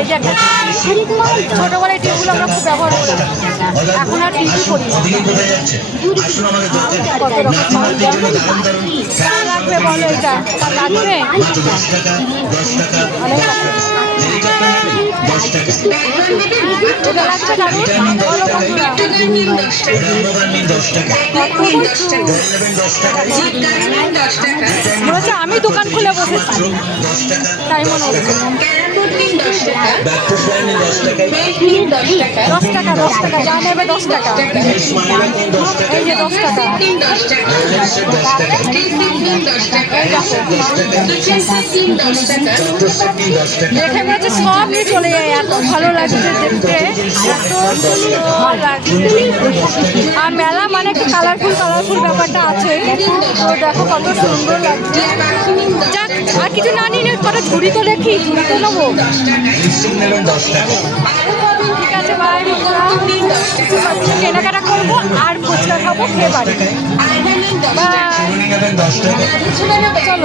এই যে একটা ছোটোবেলায় টিভিগুলো আমরা খুব ব্যবহার করি, এখন আর টিভি করি না। কত রকম লাগবে বলো, এটা লাগবে অনেক লাগবে। এটা লাগবে দারুণ, বলো বন্ধুরা। মনে হচ্ছে আমি দোকান খুলে বসেছি, তাই মনে হচ্ছে। 10 টাকা যা নেবে 10 টাকা। এই যে 10 টাকা, দেখে মনে হচ্ছে সব নিয়ে চলে যায়। এত ভালো লাগছে দেখতে, এত সুন্দর লাগছে। আর মেলা মানে একটু কালারফুল ব্যাপারটা আছে। তো দেখো কত সুন্দর লাগছে। যাক, আর কিছু না নিয়ে কটা ঝুড়ি তো দেখি, ঝুড়ি তো নেবো। ঠিক আছে, বাই বন্ধুরা। কেনাকাটা করবো আর ফুচকা খাবো, খেয়ে বাড়ি। বাই, চলো।